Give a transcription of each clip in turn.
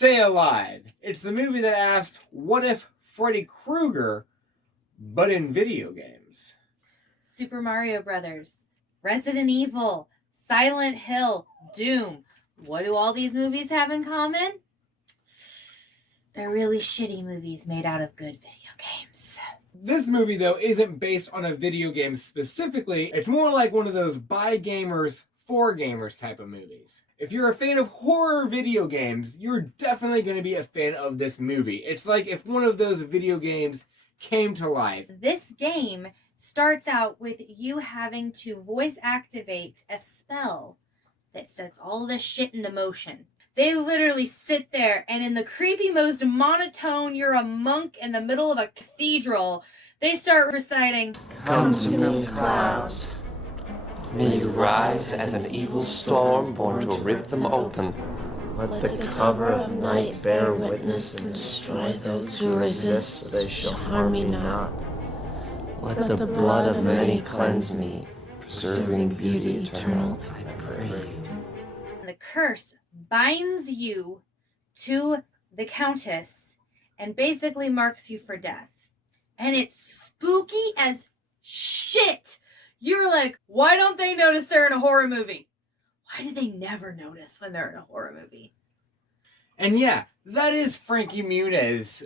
Stay Alive. It's the movie that asked, what if Freddy Krueger, but in video games? Super Mario Brothers, Resident Evil, Silent Hill, Doom. What do all these movies have in common? They're really shitty movies made out of good video games. This movie, though, isn't based on a video game specifically. It's more like one of those by gamers, for gamers type of movies. If you're a fan of horror video games, you're definitely going to be a fan of this movie. It's like if one of those video games came to life. This game starts out with you having to voice activate a spell that sets all this shit into motion. They literally sit there and in the creepy, most monotone, you're a monk in the middle of a cathedral, they start reciting, "Come to me, clouds. May you rise as an evil storm born to rip them open. Let the cover of night bear witness and destroy those who resist, they shall harm me not. Let the blood of many cleanse me, preserving beauty eternal, I pray you." The curse binds you to the Countess and basically marks you for death. And it's spooky as shit. You're like, why don't they notice they're in a horror movie? Why do they never notice when they're in a horror movie? And yeah, that is Frankie Muniz,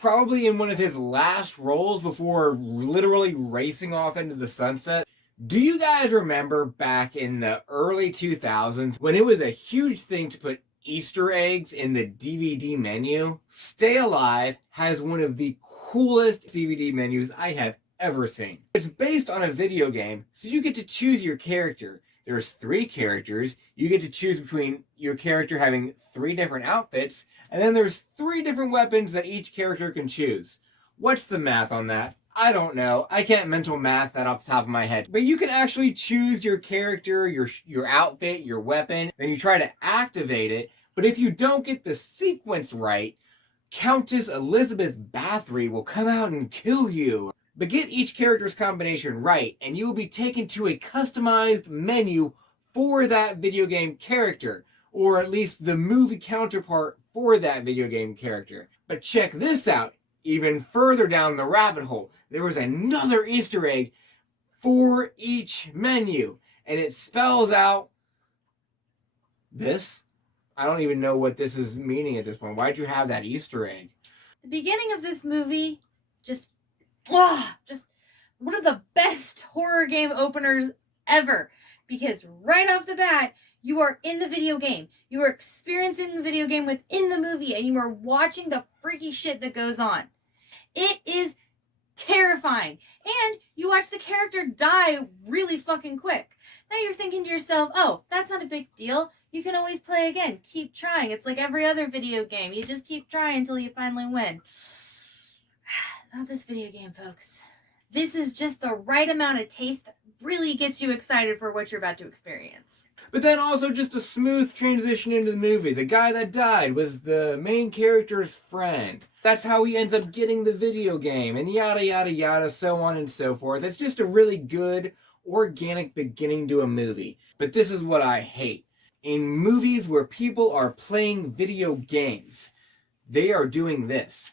probably in one of his last roles before literally racing off into the sunset. Do you guys remember back in the early 2000s when it was a huge thing to put Easter eggs in the DVD menu? Stay Alive has one of the coolest DVD menus I have ever seen. It's based on a video game, so you get to choose your character. There's 3 characters. You get to choose between your character having 3 different outfits, and then there's 3 different weapons that each character can choose. What's the math on that? I don't know. I can't mental math that off the top of my head. But you can actually choose your character, your outfit, your weapon, then you try to activate it. But if you don't get the sequence right, Countess Elizabeth Bathory will come out and kill you. But get each character's combination right, and you will be taken to a customized menu for that video game character, or at least the movie counterpart for that video game character. But check this out. Even further down the rabbit hole, there was another Easter egg for each menu, and it spells out this. I don't even know what this is meaning at this point. Why'd you have that Easter egg? The beginning of this movie, just one of the best horror game openers ever, because right off the bat, you are in the video game. You are experiencing the video game within the movie, and you are watching the freaky shit that goes on. It is terrifying. And you watch the character die really fucking quick. Now you're thinking to yourself, oh, that's not a big deal. You can always play again. Keep trying. It's like every other video game. You just keep trying until you finally win. Not this video game, folks. This is just the right amount of taste that really gets you excited for what you're about to experience. But then also just a smooth transition into the movie. The guy that died was the main character's friend. That's how he ends up getting the video game, and yada yada yada, so on and so forth. It's just a really good, organic beginning to a movie. But this is what I hate. In movies where people are playing video games, they are doing this.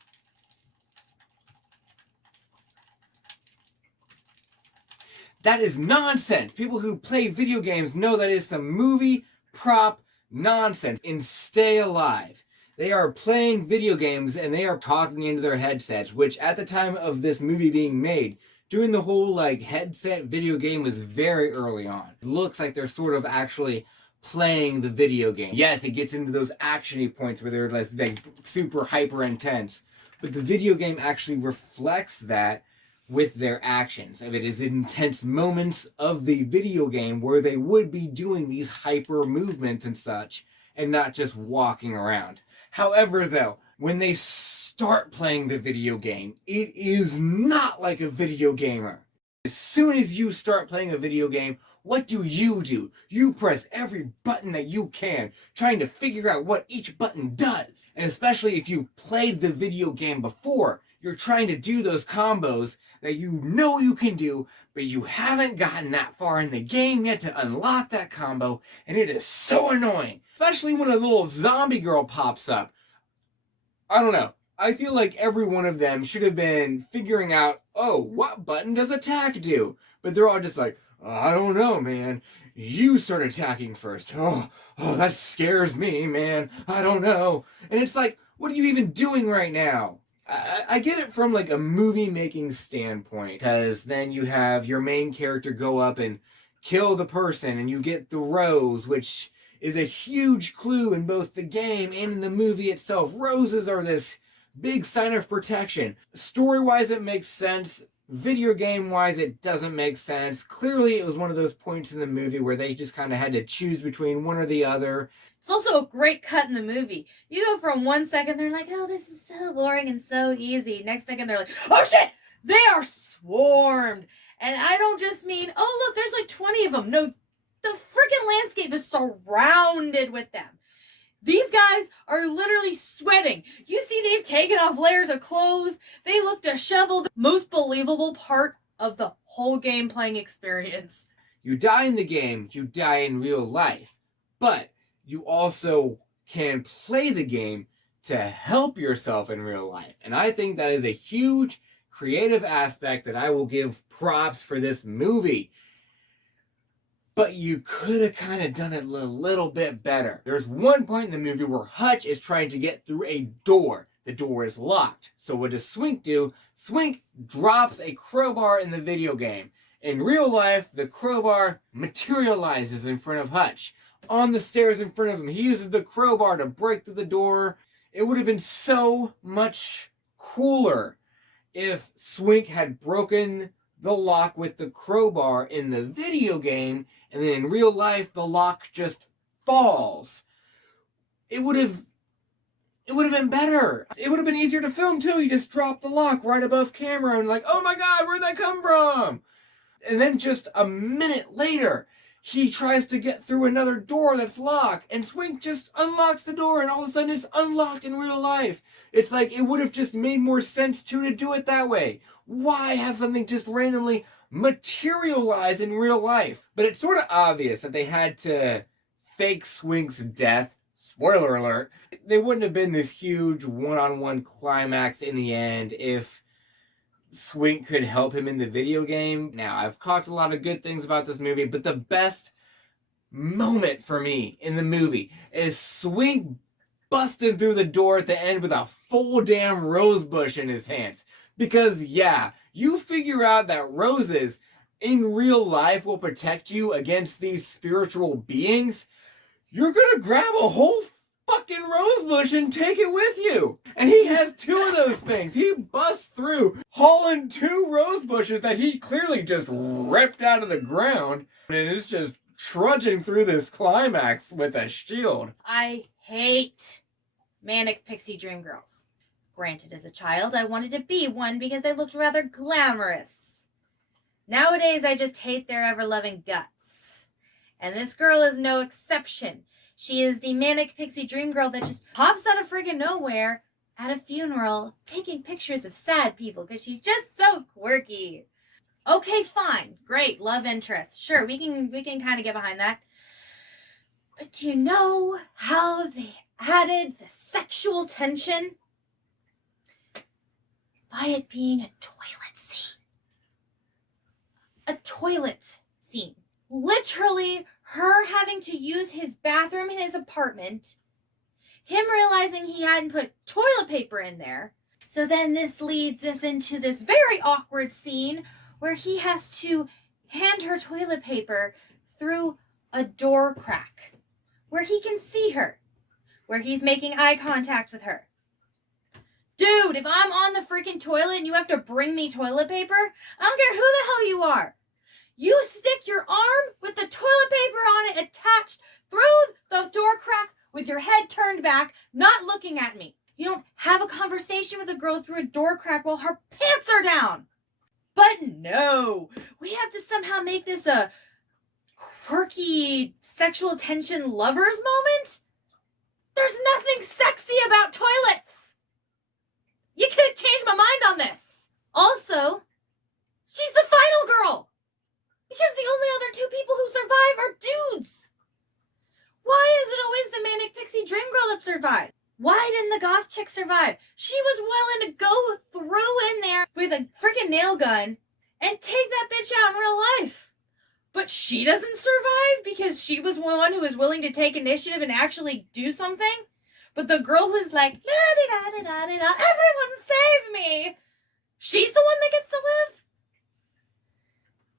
That is nonsense. People who play video games know that is some movie prop nonsense. In Stay Alive, they are playing video games and they are talking into their headsets, which at the time of this movie being made, doing the whole headset video game was very early on. It looks like they're sort of actually playing the video game. Yes, it gets into those action-y points where they're like super hyper intense, but the video game actually reflects that with their actions. It is intense moments of the video game where they would be doing these hyper movements and such, and not just walking around. However, though, when they start playing the video game, it is not like a video gamer. As soon as you start playing a video game, what do? You press every button that you can, trying to figure out what each button does. And especially if you played the video game before, you're trying to do those combos that you know you can do, but you haven't gotten that far in the game yet to unlock that combo, and it is so annoying. Especially when a little zombie girl pops up. I don't know. I feel like every one of them should have been figuring out, oh, what button does attack do? But they're all just like, oh, I don't know, man. You start attacking first. Oh, that scares me, man. I don't know. And it's like, what are you even doing right now? I get it from like a movie making standpoint, because then you have your main character go up and kill the person, and you get the rose, which is a huge clue in both the game and in the movie itself. Roses are this big sign of protection. Story-wise, it makes sense. Video game-wise, it doesn't make sense. Clearly, it was one of those points in the movie where they just kind of had to choose between one or the other. It's also a great cut in the movie. You go from 1 second, they're like, oh, this is so boring and so easy. Next second, they're like, oh shit, they are swarmed. And I don't just mean, oh, look, there's like 20 of them. No, the freaking landscape is surrounded with them. These guys are literally sweating. You see, they've taken off layers of clothes. They look disheveled. The most believable part of the whole game playing experience. You die in the game, you die in real life. But you also can play the game to help yourself in real life. And I think that is a huge creative aspect that I will give props for this movie. But you could have kind of done it a little bit better. There's one point in the movie where Hutch is trying to get through a door. The door is locked. So what does Swink do? Swink drops a crowbar in the video game. In real life, the crowbar materializes in front of Hutch. On the stairs in front of him, he uses the crowbar to break through the door. It would have been so much cooler if Swink had broken the lock with the crowbar in the video game, and then in real life the lock just falls. It would have been better. It would have been easier to film too. You just drop the lock right above camera and like, oh my god, where'd that come from? And then just a minute later, he tries to get through another door that's locked, and Swink just unlocks the door, and all of a sudden it's unlocked in real life. It's like, it would have just made more sense to do it that way. Why have something just randomly materialize in real life? But it's sort of obvious that they had to fake Swink's death. Spoiler alert. They wouldn't have been this huge one-on-one climax in the end if Swink could help him in the video game. Now, I've talked a lot of good things about this movie, but the best moment for me in the movie is Swink busting through the door at the end with a full damn rose bush in his hands. Because, yeah, you figure out that roses in real life will protect you against these spiritual beings, you're gonna grab a whole fucking rose bush and take it with you. And he has 2 of those things. He busts through hauling 2 rose bushes that he clearly just ripped out of the ground, and is just trudging through this climax with a shield. I hate manic pixie dream girls. Granted, as a child, I wanted to be one because they looked rather glamorous. Nowadays, I just hate their ever-loving guts. And this girl is no exception. She is the manic pixie dream girl that just pops out of friggin' nowhere at a funeral taking pictures of sad people because she's just so quirky. Okay, fine. Great. Love interest. Sure, we can kind of get behind that. But do you know how they added the sexual tension? By it being a toilet scene. A toilet scene. Literally, her having to use his bathroom in his apartment, him realizing he hadn't put toilet paper in there. So then this leads us into this very awkward scene where he has to hand her toilet paper through a door crack where he can see her, where he's making eye contact with her. Dude, if I'm on the freaking toilet and you have to bring me toilet paper, I don't care who the hell you are. You stick your arm with the toilet paper on it attached through the door crack with your head turned back, not looking at me. You don't have a conversation with a girl through a door crack while her pants are down. But no, we have to somehow make this a quirky sexual tension lovers moment. There's nothing sexy about toilets. You can't change my mind on this. Also, she's the final girl. Because the only other 2 people who survive are dudes. Why is it always the manic pixie dream girl that survives? Why didn't the goth chick survive? She was willing to go through in there with a freaking nail gun and take that bitch out in real life. But she doesn't survive because she was one who was willing to take initiative and actually do something. But the girl who's like, la-di-da-di-da-di-da, everyone save me, she's the one that gets to live?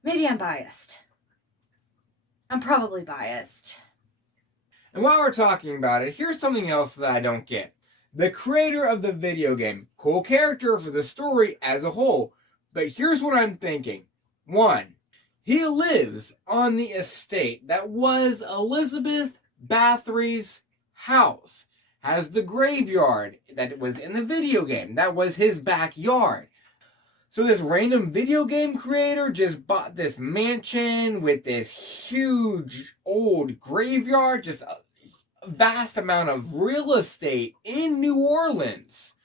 Maybe I'm biased. I'm probably biased. And while we're talking about it, here's something else that I don't get. The creator of the video game, cool character for the story as a whole, but here's what I'm thinking. 1, he lives on the estate that was Elizabeth Bathory's house. Has the graveyard that was in the video game. That was his backyard. So this random video game creator just bought this mansion with this huge old graveyard, just a vast amount of real estate in New Orleans.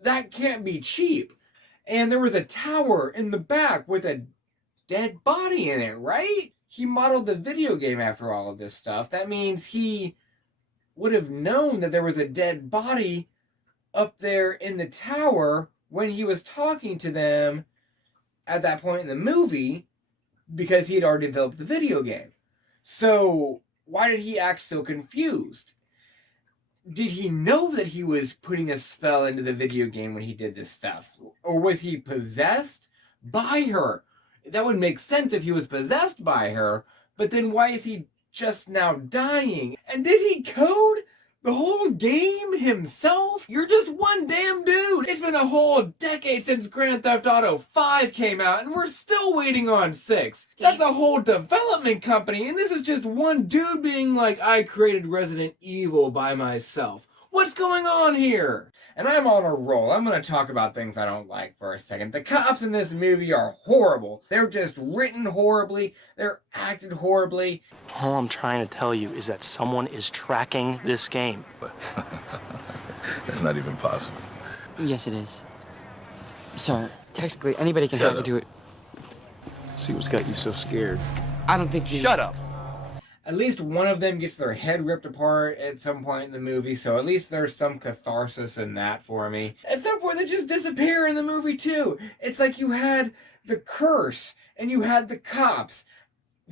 That can't be cheap. And there was a tower in the back with a dead body in it, right? He modeled the video game after all of this stuff. That means he would have known that there was a dead body up there in the tower when he was talking to them at that point in the movie, because he had already developed the video game. So why did he act so confused? Did he know that he was putting a spell into the video game when he did this stuff? Or was he possessed by her? That would make sense if he was possessed by her, but then why is he just now dying? And did he code the whole game himself? You're just one damn dude. It's been a whole decade since Grand Theft Auto 5 came out, and we're still waiting on 6. That's a whole development company, and this is just one dude being like, I created Resident Evil by myself. What's going on here? And I'm on a roll. I'm going to talk about things I don't like for a second. The cops in this movie are horrible. They're just written horribly. They're acted horribly. All I'm trying to tell you is that someone is tracking this game. That's not even possible. Yes, it is. Sir, technically anybody can Shut hack up. into it. See what's got you so scared? I don't think you... Shut up! At least one of them gets their head ripped apart at some point in the movie, so at least there's some catharsis in that for me. At some point, they just disappear in the movie, too. It's like you had the curse, and you had the cops.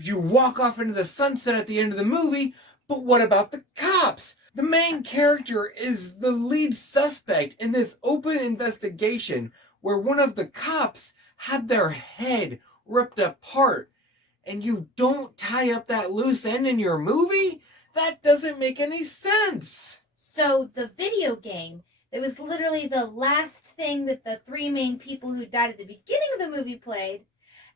You walk off into the sunset at the end of the movie, but what about the cops? The main character is the lead suspect in this open investigation where one of the cops had their head ripped apart. And you don't tie up that loose end in your movie? That doesn't make any sense. So the video game, it was literally the last thing that the 3 main people who died at the beginning of the movie played,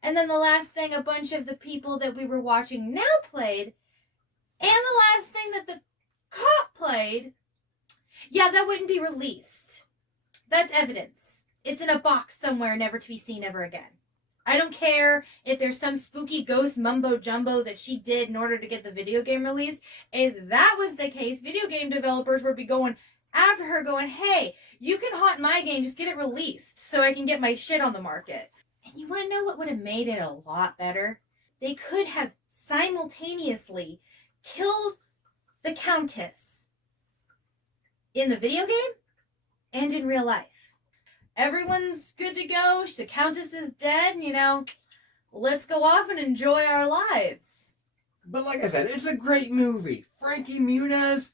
and then the last thing a bunch of the people that we were watching now played, and the last thing that the cop played, yeah, that wouldn't be released. That's evidence. It's in a box somewhere, never to be seen ever again. I don't care if there's some spooky ghost mumbo jumbo that she did in order to get the video game released. If that was the case, video game developers would be going after her going, hey, you can haunt my game, just get it released so I can get my shit on the market. And you want to know what would have made it a lot better? They could have simultaneously killed the Countess in the video game and in real life. Everyone's good to go. The Countess is dead. You know, let's go off and enjoy our lives. But like I said, it's a great movie. Frankie Muniz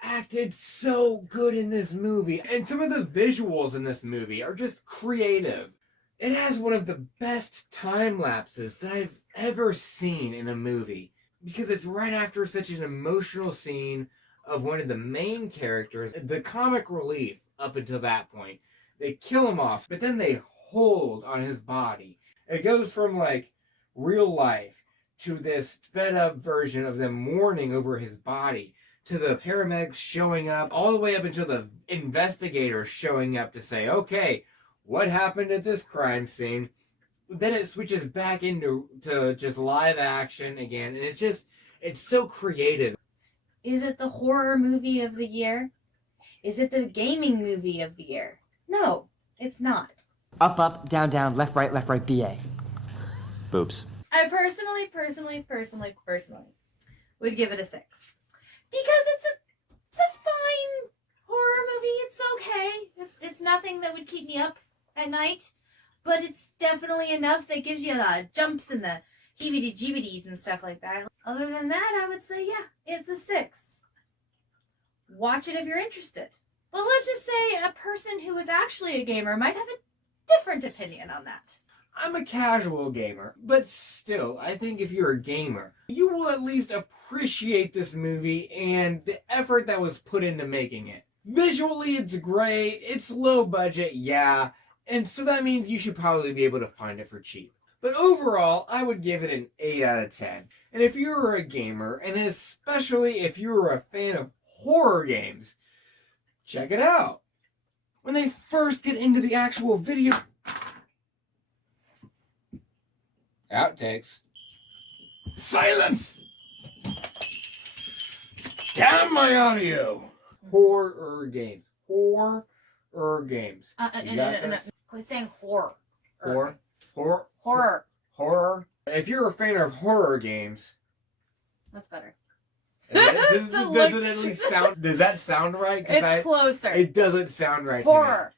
acted so good in this movie. And some of the visuals in this movie are just creative. It has one of the best time lapses that I've ever seen in a movie. Because it's right after such an emotional scene of one of the main characters, the comic relief up until that point. They kill him off, but then they hold on his body. It goes from like real life to this sped up version of them mourning over his body, to the paramedics showing up, all the way up until the investigators showing up to say, okay, what happened at this crime scene? Then it switches back into just live action again, and it's so creative. Is it the horror movie of the year? Is it the gaming movie of the year? No, it's not. Up, up, down, down, left, right, BA. Boobs. I personally would give it a 6. Because it's a fine horror movie. nothing that would keep me up at night, but it's definitely enough that gives you the jumps and the heebie-jeebies and stuff like that. Other than that, I would say, yeah, it's a 6. Watch it if you're interested. But let's just say a person who is actually a gamer might have a different opinion on that. I'm a casual gamer, but still, I think if you're a gamer, you will at least appreciate this movie and the effort that was put into making it. Visually, it's great, it's low budget, yeah, and so that means you should probably be able to find it for cheap. But overall, I would give it an 8 out of 10. And if you're a gamer, and especially if you're a fan of horror games, check it out. When they first get into the actual video... Outtakes. Silence! Damn my audio! Horror games. Horror games. No. Quit saying horror. Horror. If you're a fan of horror games... That's better. Does it at least sound... Does that sound right? It's closer. It doesn't sound right to me. Horror.